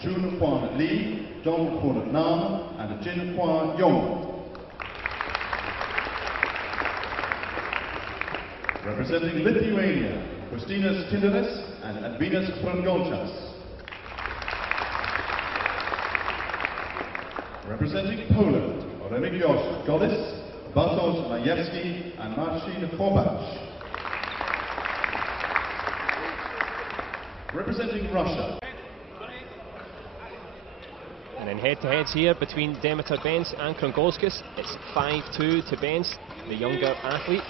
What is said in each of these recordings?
Jun Kwan Lee, Dong Kun Nam, and Jin Kwan Yong. Representing Lithuania, Kristinas Tinderis and Edvinas Krangolchas. Representing Poland, Remigiusz Golis, Bartosz Majewski and Marcin Forbach. Representing Russia. And then head-to-heads here between Demeter Bence and Krangolskis. It's 5-2 to Bence, the younger athlete.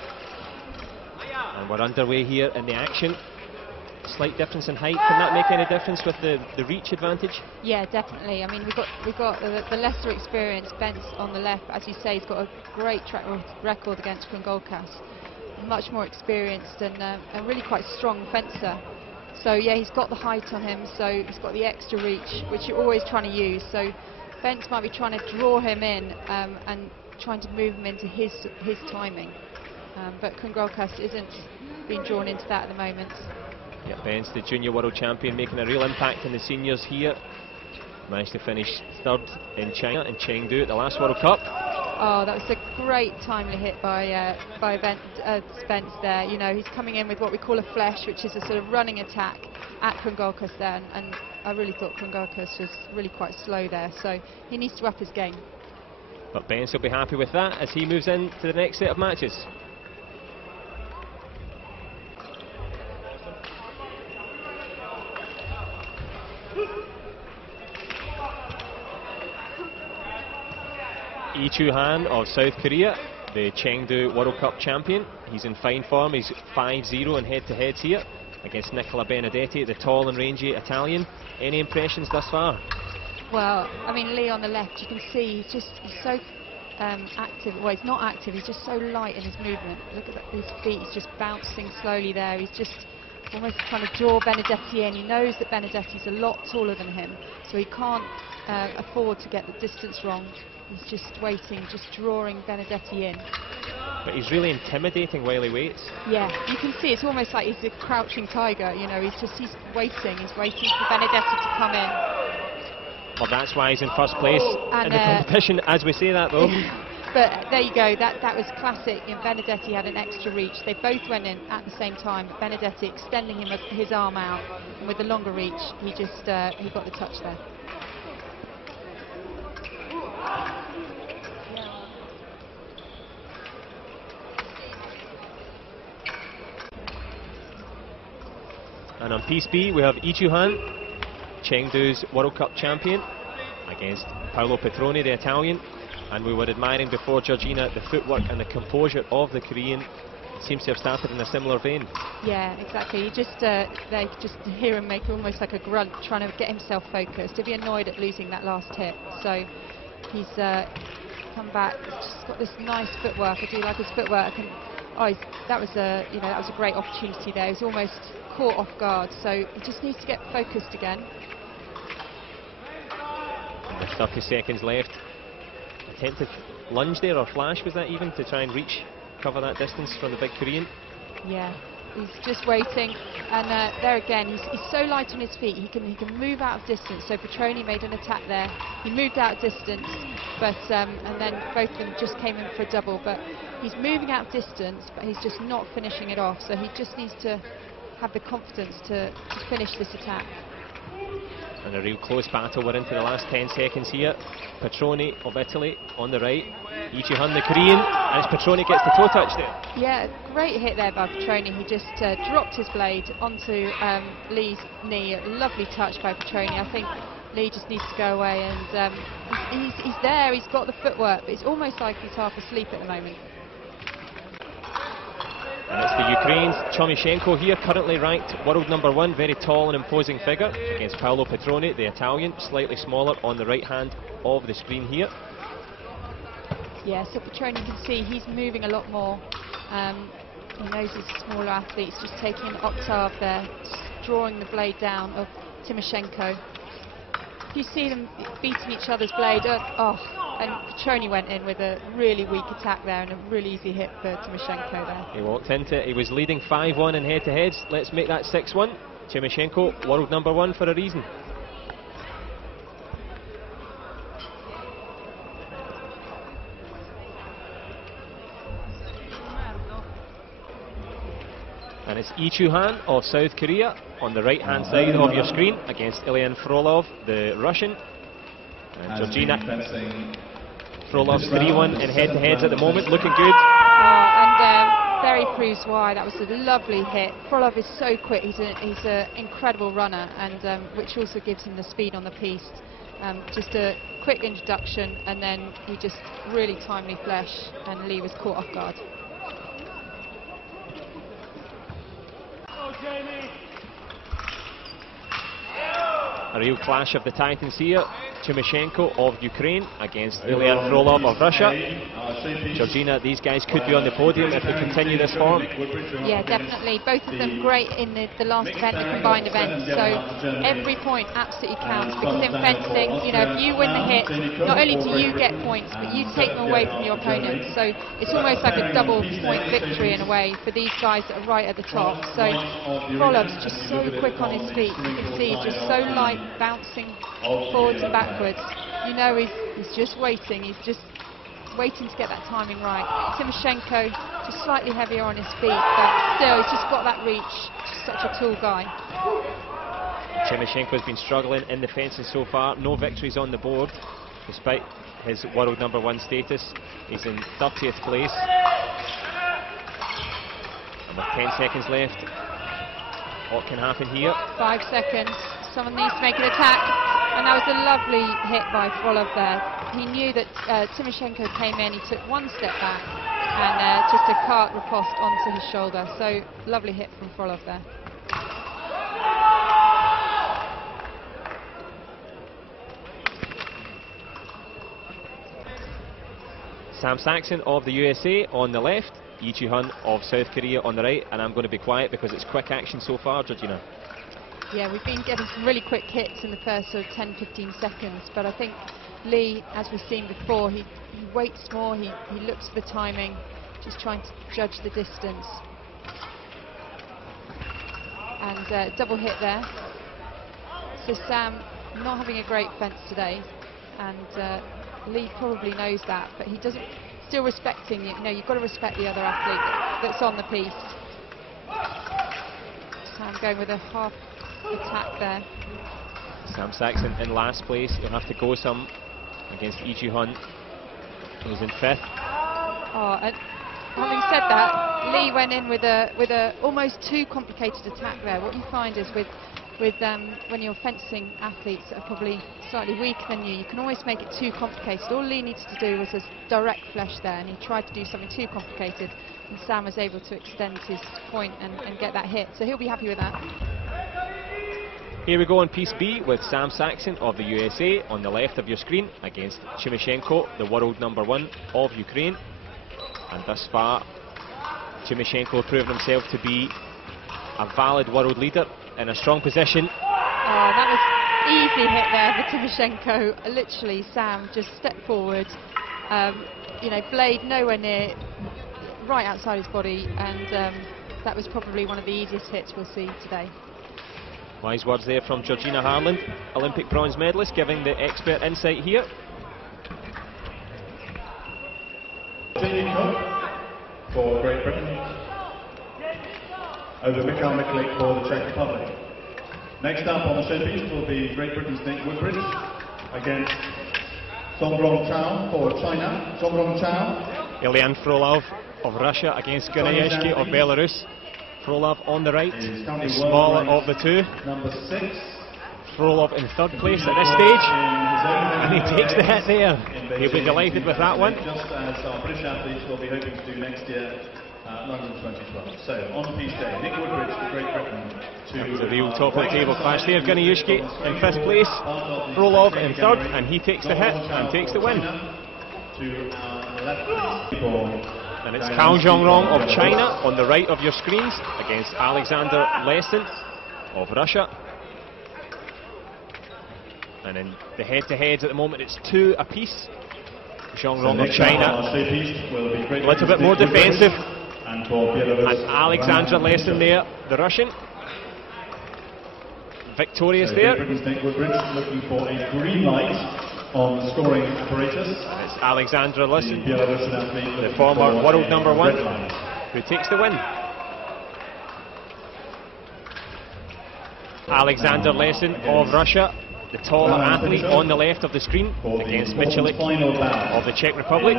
And we're underway here in the action. Slight difference in height. Can that make any difference with the reach advantage? Yeah, definitely. I mean, we've got the lesser experienced Bence on the left. As you say, he's got a great track record against Krangolkas. Much more experienced and a really quite strong fencer. So yeah, he's got the height on him, so he's got the extra reach, which you're always trying to use. So Bence might be trying to draw him in and trying to move him into his timing. But Krangolkas isn't being drawn into that at the moment. Yeah, Bence, the junior world champion, making a real impact in the seniors here. Managed to finish third in China, in Chengdu at the last World Cup. Oh, that was a great timely hit by Bence there. You know, he's coming in with what we call a flesh, which is a sort of running attack at Krangolkas there. And I really thought Krangolkas was really quite slow there, so he needs to up his game. But Bence will be happy with that as he moves in to the next set of matches. Lee Chu-han of South Korea, the Chengdu World Cup champion. He's in fine form. He's 5-0 in head-to-heads here against Nicola Benedetti, the tall and rangy Italian. Any impressions thus far? Well, I mean, Lee on the left, you can see he's so active. Well, he's not active, he's just so light in his movement. Look at his feet, he's just bouncing slowly there. He's just almost trying to draw Benedetti in. He knows that Benedetti's a lot taller than him, so he can't afford to get the distance wrong. He's just waiting, just drawing Benedetti in. But he's really intimidating while he waits. Yeah, you can see it's almost like he's a crouching tiger, you know, he's waiting for Benedetti to come in. Well, that's why he's in first place in the competition, as we say that though. But there you go, that was classic. You know, Benedetti had an extra reach. They both went in at the same time. Benedetti extending his arm out, and with the longer reach, he got the touch there. And on Piece B, we have Lee Chu-han, Chengdu's World Cup champion, against Paolo Petroni, the Italian. And we were admiring before, Georgina, the footwork and the composure of the Korean. It seems to have started in a similar vein. Yeah, exactly. You just hear him make almost like a grunt, trying to get himself focused. He'll be annoyed at losing that last hit. So he's come back. He's just got this nice footwork. I do like his footwork. And that was a great opportunity there. He was almost caught off guard. So he just needs to get focused again. And 30 seconds left. Attempted lunge there, or flash was that even, to try and cover that distance from the big Korean? Yeah, he's just waiting, and there again, he's so light on his feet, he can move out of distance. So Petroni made an attack there, he moved out of distance, but and then both of them just came in for a double, but he's moving out of distance, but he's just not finishing it off, so he just needs to have the confidence to finish this attack. And a real close battle. We're into the last 10 seconds here. Petroni of Italy on the right, Lee Chu-han the Korean, and Petroni gets the toe touch there. Yeah, great hit there by Petroni. He just dropped his blade onto Lee's knee. A lovely touch by Petroni. I think Lee just needs to go away, and he's there, he's got the footwork, but it's almost like he's half asleep at the moment. And it's the Ukraine's Chomyshenko here, currently ranked world #1, very tall and imposing figure, against Paolo Petroni, the Italian, slightly smaller, on the right hand of the screen here. Yeah, so Petroni, you can see he's moving a lot more. He knows he's a smaller athlete, he's just taking an octave there, drawing the blade down of Timoshenko. You see them beating each other's blade, and Petroni went in with a really weak attack there and a really easy hit for Timoshenko there. He walked into it, he was leading 5-1 in head-to-heads. Let's make that 6-1. Timoshenko, world #1 for a reason. And it's Lee Chu-han of South Korea on the right hand side of your screen against Ilyan Frolov, the Russian. And Georgina Frolov's 3-1 in head-to-heads at the moment, looking good. And very proves why. That was a lovely hit. Frolov is so quick. He's an incredible runner, and which also gives him the speed on the piste. Just a quick introduction, and then he just really timely flesh, and Lee was caught off guard. A real clash of the Titans here. Timoshenko of Ukraine against Ilyan Frolov of Russia. Georgina, these guys could be on the podium if they continue this form. Yeah, definitely. Both of them great in the last event, the combined event. So every point absolutely counts, because in fencing, you know, if you win the hit, not only do you get points, but you take them away from your opponent. So it's almost like a double point victory in a way for these guys that are right at the top. So Frolov's just so quick on his feet. You can see just so light, bouncing forwards and backwards. You know he's just waiting. He's just waiting to get that timing right. Timoshenko just slightly heavier on his feet, but still he's just got that reach. Just such a tall guy. Timoshenko's been struggling in the fencing so far. No victories on the board, despite his world #1 status. He's in 30th place. And with 10 seconds left, what can happen here? 5 seconds. Someone needs to make an attack, and that was a lovely hit by Frolov there. He knew that Timoshenko came in, he took one step back, and just a cart riposte onto his shoulder. So lovely hit from Frolov there. Sam Saxon of the USA on the left, Lee Chu-han of South Korea on the right, and I'm going to be quiet because it's quick action so far, Georgina. Yeah, we've been getting some really quick hits in the first sort of 10-15 seconds, but I think Lee, as we've seen before, he waits more, he looks for the timing, just trying to judge the distance. And double hit there. So Sam not having a great fence today, and Lee probably knows that, but he doesn't, still respecting you. You know, you've got to respect the other athlete that's on the piste. Sam going with a half attack there. Sam Saxon in last place. He'll have to go some against Lee Chu-han, who's in 5th. Oh, and having said that, Lee went in with a almost too complicated attack there. What you find is with when you're fencing athletes that are probably slightly weaker than you can always make it too complicated. All Lee needs to do was a direct flesh there, and he tried to do something too complicated, and Sam was able to extend his point and get that hit. So he'll be happy with that. Here we go on piece B with Sam Saxon of the USA on the left of your screen against Timoshenko, the world #1 of Ukraine. And thus far, Timoshenko proven himself to be a valid world leader in a strong position. Oh, that was easy hit there for Timoshenko. Literally, Sam just stepped forward, you know, blade nowhere near, right outside his body, and that was probably one of the easiest hits we'll see today. Wise words there from Georgina Harland, Olympic bronze medalist, giving the expert insight here. For Great Britain over Mikhail Miklik for the Czech Republic. Next up on the showpiece will be Great Britain's Nick Woodbridge against Songrong Chao for China. Songrong Chao. Ilyan Frolov of Russia against Gunayeshki of Belarus. Frolov on the right, the smaller of the two. Number 6. Frolov in 3rd place at this stage, and he takes the hit there. He'll be delighted with that one. Just as our British athletes will be hoping to do next year at London 2012. So on piece day, Nick Woodbridge for Great Britain. It's a real top of the table clash there. Gunayeshki in 5th place, Frolov in 3rd, and he takes the hit and takes the win. And it's Cao Zhongrong of China on the right of your screens against Alexander Lestin of Russia. And in the head-to-heads at the moment, it's 2 apiece. Zhongrong of China, a little bit more defensive. And Alexander Lestin there, the Russian, victorious there. Looking for a green light on the scoring apparatus. It's Alexander Lestin, the former world #1, who takes the win. Alexander Lesin of Russia, the taller athlete on the left of the screen, against Michalik of the Czech Republic.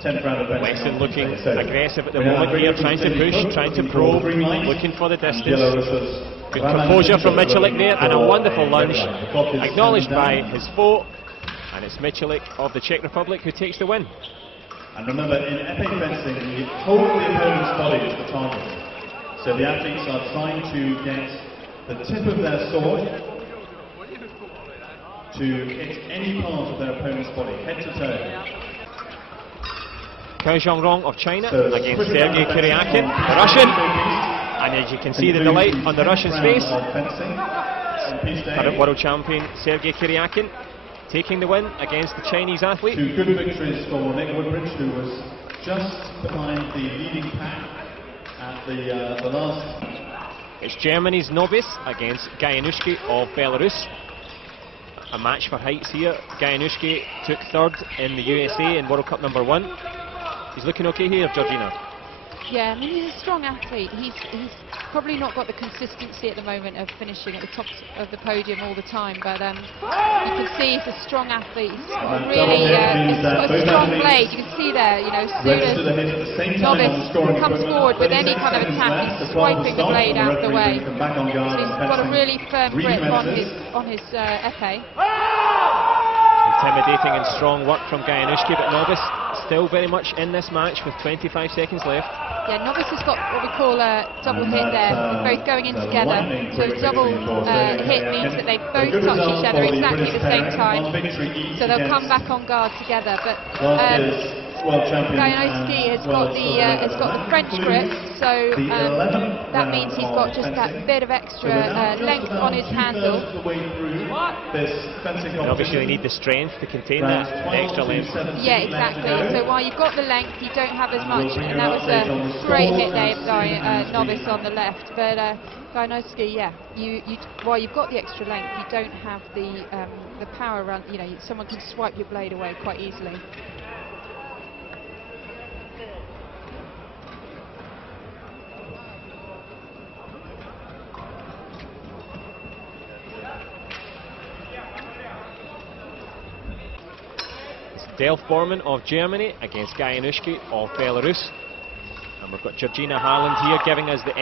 Lesin looking aggressive at the moment here, trying to push, trying to probe, looking for the distance. Good composure from Michalik there, and a wonderful lunge, acknowledged by his foe, and it's Michalik of the Czech Republic who takes the win. And remember, in épée fencing, you hold the opponent's body as the target. So the athletes are trying to get the tip of their sword to hit any part of their opponent's body, head to toe. Cao Zhongrong of China against Sergei Kiryakin, the Russian. And as you can see the delight on the Russian's face. Current world champion Sergei Kiryakin taking the win against the Chinese athlete. Two good victories for Nick Woodbridge, who was just behind the leading pack at the last. It's Germany's Nobis against Gayanushki of Belarus. A match for heights here. Gayanushki took third in the USA in World Cup #1. He's looking okay here, Georgina. Yeah, I mean, he's a strong athlete. He's probably not got the consistency at the moment of finishing at the top of the podium all the time, but you can see he's a strong athlete. He's really he's got a strong blade. You can see there, you know, as soon as Nobis comes forward with any kind of attack, he's swiping the blade out of the way. So he's got a really firm grip on his épée. Intimidating and strong work from Gayanushki, but Nobis still very much in this match with 25 seconds left. Yeah, Nobis has got what we call a double hit there, both going in together. So a double hit means that they both touch each other exactly at the same time. So they'll come back on guard together. But Gayanushki has got the French grip, so that means he's got just that bit of extra length on his handle. And obviously you need the strength to contain that extra length. Yeah, exactly. So while you've got the length, you don't have as much, and that was a great hit there by Nobis on the left. But Gayanushki, yeah, while you've got the extra length, you don't have the power run. You know, someone can swipe your blade away quite easily. Delf Bormann of Germany against Gayanushki of Belarus. And we've got Georgina Harland here giving us the